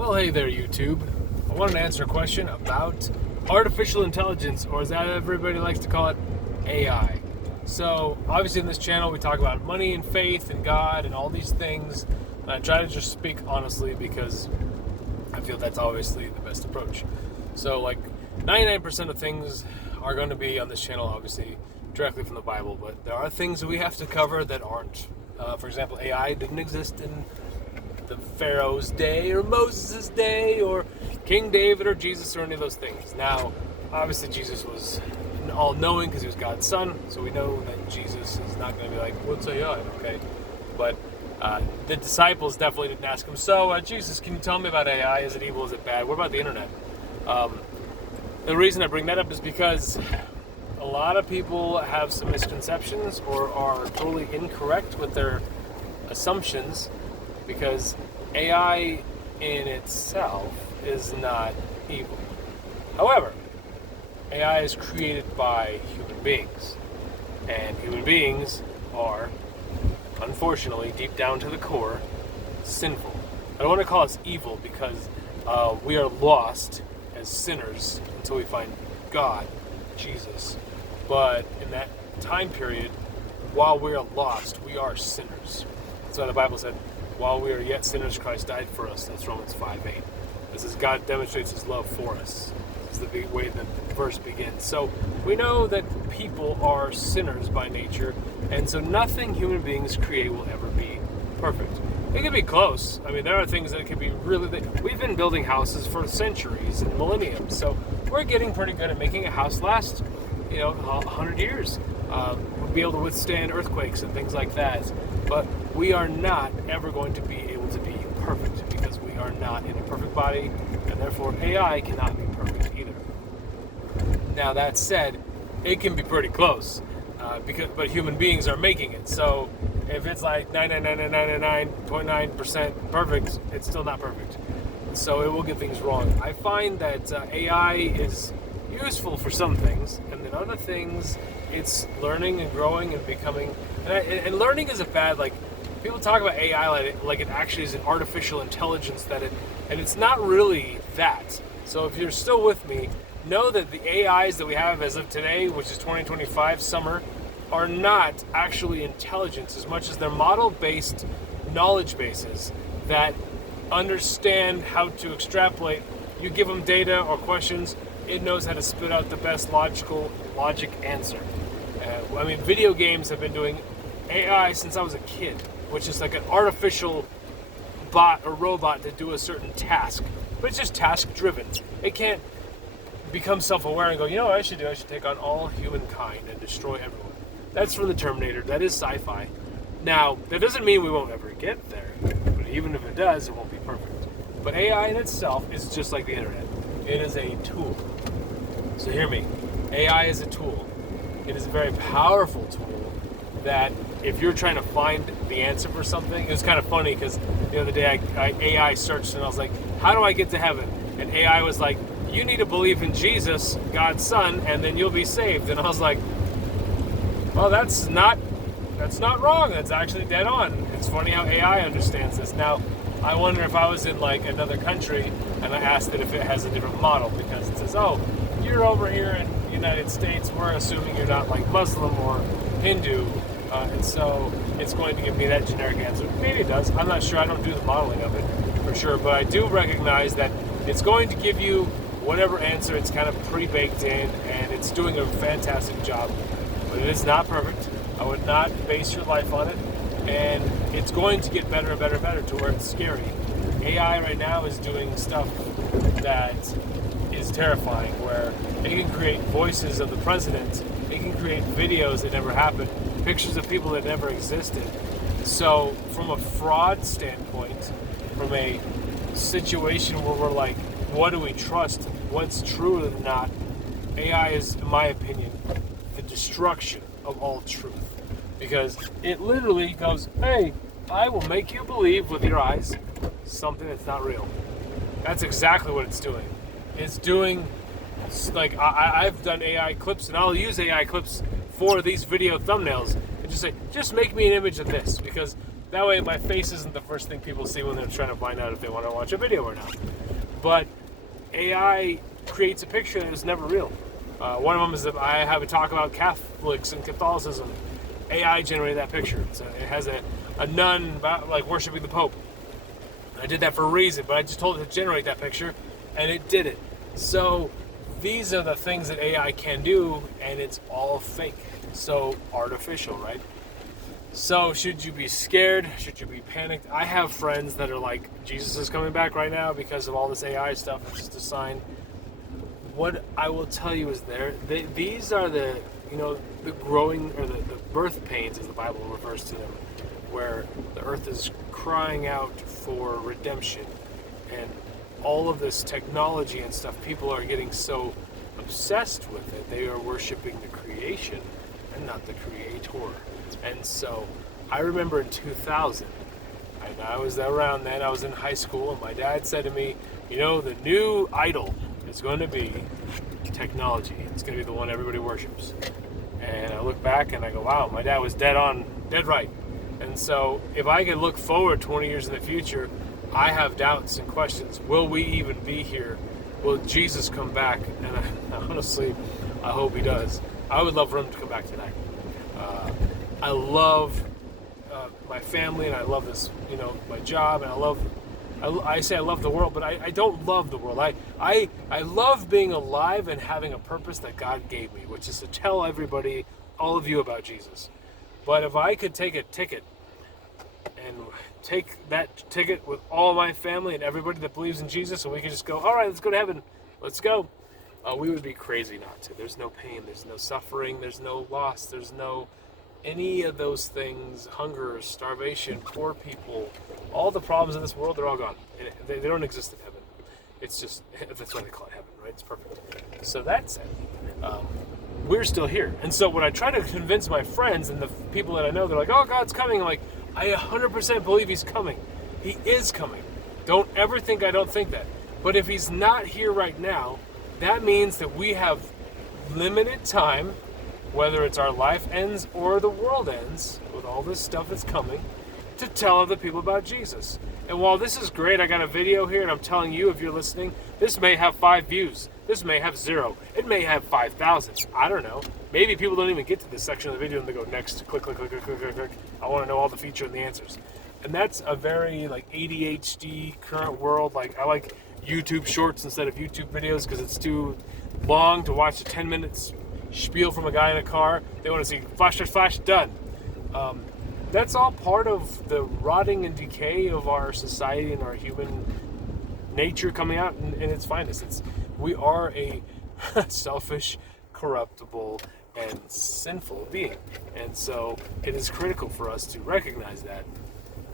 Well, hey there, YouTube. I wanted to answer a question about artificial intelligence, or as everybody likes to call it, AI. So, obviously, in this channel, we talk about money and faith and God and all these things. And I try to just speak honestly because I feel that's obviously the best approach. So, 99% of things are going to be on this channel, obviously, directly from the Bible, but there are things that we have to cover that aren't. For example, AI didn't exist in the Pharaoh's day or Moses' day or King David or Jesus or any of those things. Now, obviously Jesus was all-knowing because he was God's son, so we know that Jesus is not going to be like, what's AI, okay? But the disciples definitely didn't ask him, so Jesus, can you tell me about AI? Is it evil? Is it bad? What about the internet? The reason I bring that up is because a lot of people have some misconceptions or are totally incorrect with their assumptions, because AI in itself is not evil. However, AI is created by human beings, and human beings are, unfortunately, deep down to the core, sinful. I don't want to call us evil because we are lost as sinners until we find God, Jesus. But in that time period, while we are lost, we are sinners. That's why the Bible said, while we are yet sinners, Christ died for us. That's Romans 5:8. This is God demonstrates his love for us. This is the big way that the verse begins. So we know that people are sinners by nature, and so nothing human beings create will ever be perfect. It can be close. I mean, there are things that can be really... We've been building houses for centuries and millenniums, so we're getting pretty good at making a house last, 100 years. We'll be able to withstand earthquakes and things like that. But we are not ever going to be able to be perfect because we are not in a perfect body, and therefore AI cannot be perfect either. Now that said, it can be pretty close, but human beings are making it. So if it's like 99.9% perfect, it's still not perfect. So it will get things wrong. I find that AI is useful for some things, and then other things it's learning and growing and becoming, and learning is a bad, people talk about AI like it actually is an artificial intelligence and it's not really that. So if you're still with me, know that the AIs that we have as of today, which is 2025 summer, are not actually intelligence as much as they're model-based knowledge bases that understand how to extrapolate. You give them data or questions, it knows how to spit out the best logic answer. Video games have been doing AI since I was a kid, which is like an artificial bot or robot to do a certain task, but it's just task-driven. It can't become self-aware and go, what I should do? I should take on all humankind and destroy everyone. That's from the Terminator. That is sci-fi. Now, that doesn't mean we won't ever get there, but even if it does, it won't be perfect. But AI in itself is just like the internet. It is a tool. So hear me. AI is a tool. It is a very powerful tool that if you're trying to find the answer for something, it was kind of funny because the other day I AI searched and I was like, how do I get to heaven? And AI was like, you need to believe in Jesus, God's son, and then you'll be saved. And I was like, well, that's not wrong. That's actually dead on. It's funny how AI understands this. Now, I wonder if I was in another country and I asked it if it has a different model, because it says, oh, you're over here in the United States, we're assuming you're not Muslim or Hindu, and so it's going to give me that generic answer. Maybe it does. I'm not sure. I don't do the modeling of it for sure, but I do recognize that it's going to give you whatever answer. It's kind of pre-baked in, and it's doing a fantastic job, but it is not perfect. I would not base your life on it, and it's going to get better and better and better to where it's scary. AI right now is doing stuff that is terrifying, where it can create voices of the president, it can create videos that never happened, pictures of people that never existed. So from a fraud standpoint, from a situation where we're like, what do we trust? What's true and not? AI is, in my opinion, the destruction of all truth. Because it literally goes, hey, I will make you believe with your eyes something that's not real. That's exactly what it's doing. It's doing, I've done AI clips, and I'll use AI clips for these video thumbnails and just say, just make me an image of this, because That way my face isn't the first thing people see when they're trying to find out if they want to watch a video or not. But AI creates a picture that is never real. One of them is that I have a talk about Catholics and Catholicism. AI generated that picture. So it has a nun like worshiping the Pope. I did that for a reason, but I just told it to generate that picture, and it did it. So these are the things that AI can do, and it's all fake. So artificial, right? So should you be scared? Should you be panicked? I have friends that are like, Jesus is coming back right now because of all this AI stuff. It's just a sign. What I will tell you is these are the growing, or the birth pains, as the Bible refers to them, where the earth is crying out for redemption. And all of this technology and stuff, people are getting so obsessed with it, they are worshiping the creation and not the creator. And so I remember in 2000, and I was around then, I was in high school, and my dad said to me, the new idol is going to be technology. It's going to be the one everybody worships. And I look back and I go, wow, my dad was dead right. And so if I could look forward 20 years in the future, I have doubts and questions. Will we even be here? Will Jesus come back? And honestly, I hope he does. I would love for him to come back tonight. I love my family, and I love this, my job, and I say I love the world, but I don't love the world. I love being alive and having a purpose that God gave me, which is to tell everybody, all of you, about Jesus. But if I could take a ticket and take that ticket with all my family and everybody that believes in Jesus, and we could just go, all right, let's go to heaven, let's go, we would be crazy not to. There's no pain, there's no suffering, there's no loss, there's no any of those things, hunger, starvation, poor people, all the problems in this world, they're all gone. They don't exist in heaven. It's just, that's why they call it heaven, right? It's perfect. So that's it. We're still here. And so when I try to convince my friends and the people that I know, they're like, oh, God's coming. I'm like, I 100% believe he's coming. He is coming. Don't ever think I don't think that. But if he's not here right now, that means that we have limited time, whether it's our life ends or the world ends, with all this stuff that's coming, to tell other people about Jesus. And while this is great, I got a video here, and I'm telling you, if you're listening, this may have 5 views. This may have 0. It may have 5,000. I don't know. Maybe people don't even get to this section of the video and they go, next, click, click, click, click, click, click, click. I want to know all the feature and the answers. And that's a very, ADHD current world. I like YouTube shorts instead of YouTube videos because it's too long to watch a 10 minutes spiel from a guy in a car. They want to see flash, flash, flash, done. That's all part of the rotting and decay of our society and our human nature coming out in its finest. We are a selfish, corruptible, and sinful being. And so it is critical for us to recognize that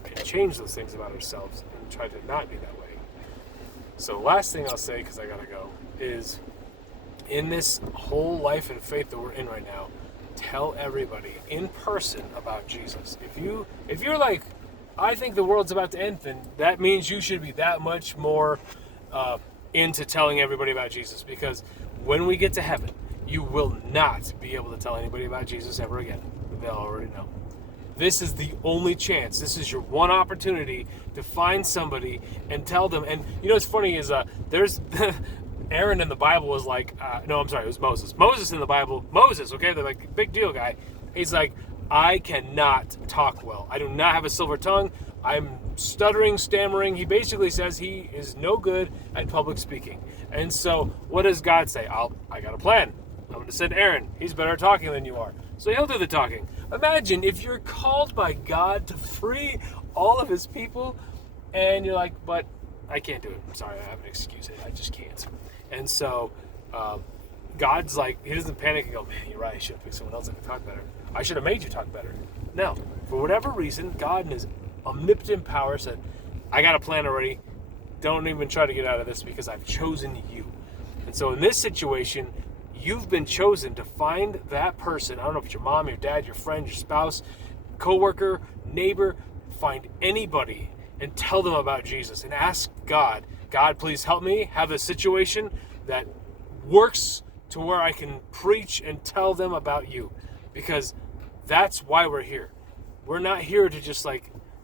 and change those things about ourselves and try to not be that way. So last thing I'll say, because I gotta go, is in this whole life and faith that we're in right now, tell everybody in person about Jesus. If you're like, I think the world's about to end, then that means you should be that much more into telling everybody about Jesus, because when we get to heaven, you will not be able to tell anybody about Jesus ever again. They'll already know. This is the only chance. This is your one opportunity to find somebody and tell them. And what's funny is there's Aaron in the Bible was like, no, I'm sorry, it was Moses. Moses in the Bible, okay, they're like, big deal guy. He's like, I cannot talk well. I do not have a silver tongue. I'm stuttering, stammering. He basically says he is no good at public speaking. And so what does God say? I got a plan. I'm going to send Aaron. He's better at talking than you are. So he'll do the talking. Imagine if you're called by God to free all of his people and you're like, but I can't do it. I'm sorry, I have an excuse. I just can't. And so God's like, he doesn't panic and go, man, you're right, I should have picked someone else that could talk better. I should have made you talk better. No, for whatever reason, God in his omnipotent power said, I got a plan already. Don't even try to get out of this because I've chosen you. And so in this situation, you've been chosen to find that person. I don't know if it's your mom, your dad, your friend, your spouse, coworker, neighbor. Find anybody and tell them about Jesus and ask God, please help me have a situation that works to where I can preach and tell them about you. Because that's why we're here. We're not here to just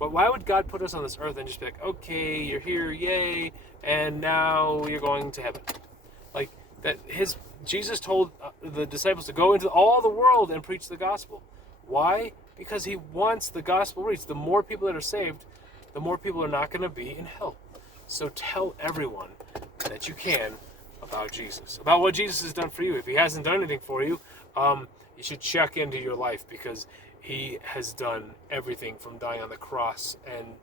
But why would God put us on this earth and just be like, okay, you're here, yay, and now you're going to heaven? Like that, Jesus told the disciples to go into all the world and preach the gospel. Why? Because he wants the gospel reached. The more people that are saved, the more people are not going to be in hell. So tell everyone that you can about Jesus, about what Jesus has done for you. If he hasn't done anything for you, you should check into your life, because he has done everything from dying on the cross and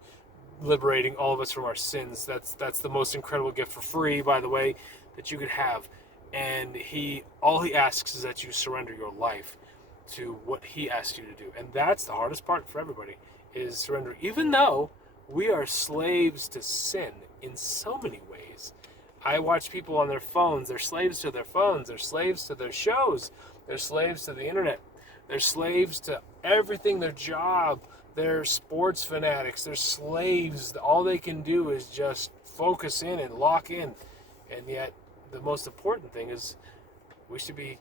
liberating all of us from our sins. That's the most incredible gift, for free, by the way, that you could have. And all he asks is that you surrender your life to what he asked you to do. And that's the hardest part for everybody, is surrender. Even though we are slaves to sin in so many ways. I watch people on their phones. They're slaves to their phones. They're slaves to their shows. They're slaves to the internet. They're slaves to everything, their job. They're sports fanatics. They're slaves. All they can do is just focus in and lock in. And yet, the most important thing is we should be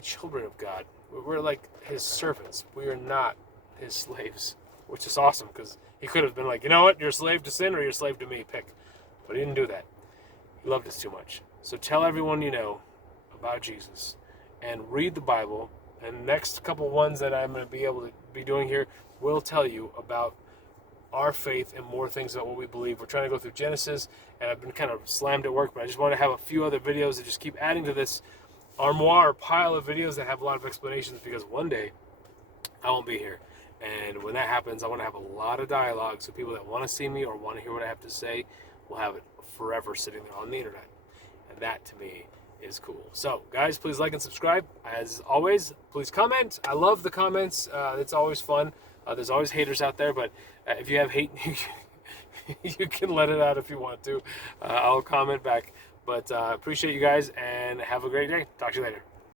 children of God. We're like his servants. We are not his slaves, which is awesome, because he could have been like, you know what, you're a slave to sin or you're a slave to me, pick. But he didn't do that. He loved us too much. So tell everyone you know about Jesus and read the Bible. And the next couple ones that I'm going to be able to be doing here will tell you about our faith and more things about what we believe. We're trying to go through Genesis, and I've been kind of slammed at work, but I just want to have a few other videos that just keep adding to this armoire pile of videos that have a lot of explanations, because one day I won't be here. And when that happens, I want to have a lot of dialogue, so people that want to see me or want to hear what I have to say will have it forever sitting there on the internet. And that, to me, is cool. So, guys, please like and subscribe. As always, please comment. I love the comments. It's always fun. There's always haters out there, but if you have hate, you can let it out if you want to. I'll comment back. But appreciate you guys, and have a great day. Talk to you later.